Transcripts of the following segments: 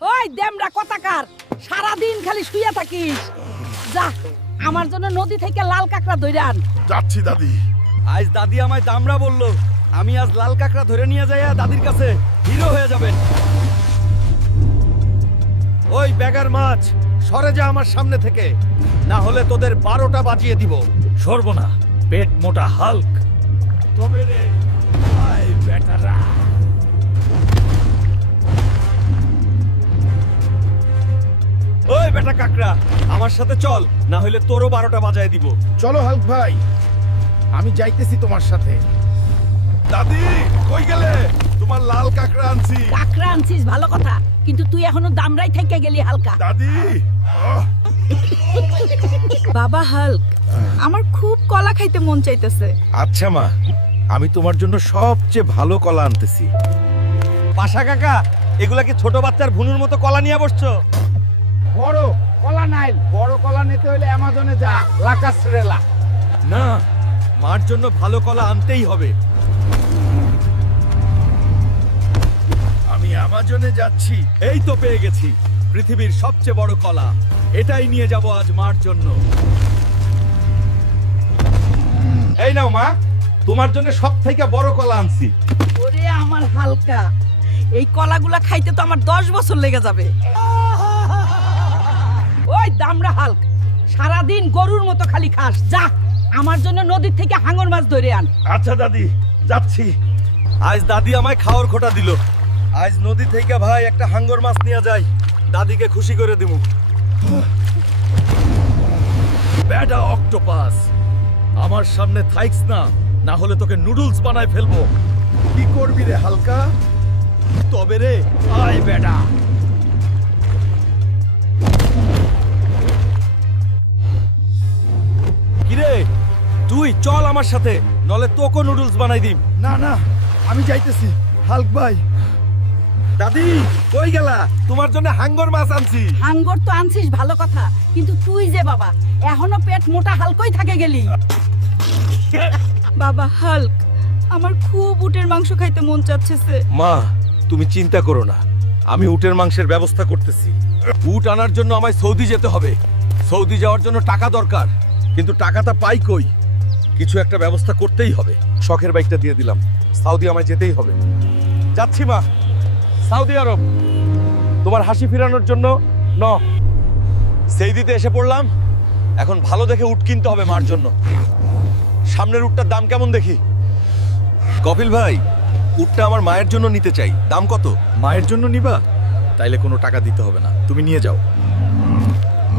ওই দেমরা কথাকার সারা দিন খালি শুইয়া থাকিস। যা আমার জন্য নদী থেকে লাল কাঁকড়া ধরে আন। যাচ্ছি দাদি। আজ দাদি আমায় দামড়া বললো, আমি আজ লাল কাঁকড়া ধরে নিয়ে যাইয়া দাদির কাছে হিরো হয়ে যাবেন। ওই ব্যাগার মাছ, সরে যা আমার সামনে থেকে, না হলে তোদের 12টা বাজিয়ে দিব। সরব না, পেট মোটা হাল্ক। তবে রে আয় বেটারা। ওই বেটা কাকড়া, আমার সাথে চল, না হলে তোরও 12টা বাজায় দিব। চলো হাল্ক ভাই, আমি যাইতেছি তোমার সাথে। দাদি কই গেলে? তোমার লাল কাঁকড়া আনছি। কাঁকড়া আনছিস ভালো কথা, কিন্তু তুই এখনো দামরাই থেকে গেলি হালকা। দাদি বাবা হাল্ক, আমার খুব কলা খাইতে মন চাইতেছে। আচ্ছা মা, আমি তোমার জন্য সবচেয়ে ভালো কলা আনতেছি। পাশা কাকা, এগুলা কি ছোট বাচ্চার ভুনুর মতো কলা নিয়ে বসছো? বড় কলা নাই, বড় কলা নিতে হলে অ্যামাজনে যা, লাকাসরেলা। না, মার জন্য ভালো কলা আনতেই হবে। আমি অ্যামাজনে যাচ্ছি। এই তো পেয়ে গেছি পৃথিবীর সবচেয়ে বড় কলা। এটাই নিয়ে যাব আজ মার জন্য। এই নাও মা, তোমার জন্য সবথেকে বড় কলা আনছি। ওরে আমার হালকা, এই কলাগুলা খাইতে তো আমার 10 বছর লেগে যাবে। ওই দামরা হালক, সারাদিন গরুর মতো খালি খাস। যা আমার জন্য নদীর থেকে হাঙর মাছ ধরে আন। আচ্ছা দাদি, যাচ্ছি। আজ দাদি আমায় খাওয়ার খোটা দিল। আজ নদী থেকে ভাই একটা হাঙ্গর মাছ নিয়ে যাই, দাদিকে খুশি করে দিব। ব্যাডা অক্টোপাস, আমার সামনে থাইক্স না, না হলে তোকে নুডলস বানায় ফেলবো। কি করবি রে হালকা? তবে রে, আয় বেডা। কিরে তুই চল আমার সাথে, নলে তোকে নুডলস বানাই দিম। না না, আমি যাইতেছি হাল্ক ভাই। দাদি কই গেলা? তোমার জন্য হাঙ্গর মাছ আনছি। হাঙ্গর তো আনছিস ভালো কথা, কিন্তু তুই যে বাবা এখনো পেট মোটা হালকই থাকে গেলি। বাবা হাল্ক, আমার খুব উটের মাংস খাইতে মন চাচ্ছে। মা, তুমি চিন্তা করো না, আমি উটের মাংসের ব্যবস্থা করতেছি। উট আনার জন্য আমায় সৌদি যেতে হবে। সৌদি যাওয়ার জন্য টাকা দরকার, কিন্তু টাকাটা পাই কই? কিছু একটা ব্যবস্থা করতেই হবে। শখের বাইকটা দিয়ে দিলাম, সৌদি আমায় যেতেই হবে। যাচ্ছি মা, সৌদি আরব। তোমার হাসি ফিরানোর জন্য সেই দিতে এসে পড়লাম। এখন ভালো দেখে উট কিনতে হবে মার জন্য। সামনের উটটার দাম কেমন দেখি? কপিল ভাই, উটটা আমার মায়ের জন্য নিতে চাই। দাম কত? মায়ের জন্য নিবা? তাইলে কোনো টাকা দিতে হবে না, তুমি নিয়ে যাও।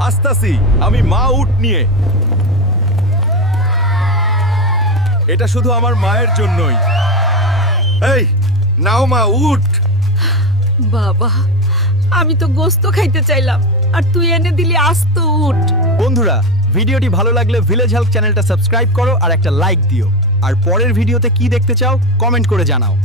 আসতাছি আমি মা উট নিয়ে। এটা শুধু আমার মায়ের জন্যই। এই নাও মা উট। বাবা, আমি তো গোস্ত খাইতে চাইলাম, আর তুই এনে দিলি আস্ত উট। বন্ধুরা, ভিডিওটি ভালো লাগলে ভিলেজ হেল্প চ্যানেলটা সাবস্ক্রাইব করো আর একটা লাইক দিও। আর পরের ভিডিওতে কি দেখতে চাও কমেন্ট করে জানাও।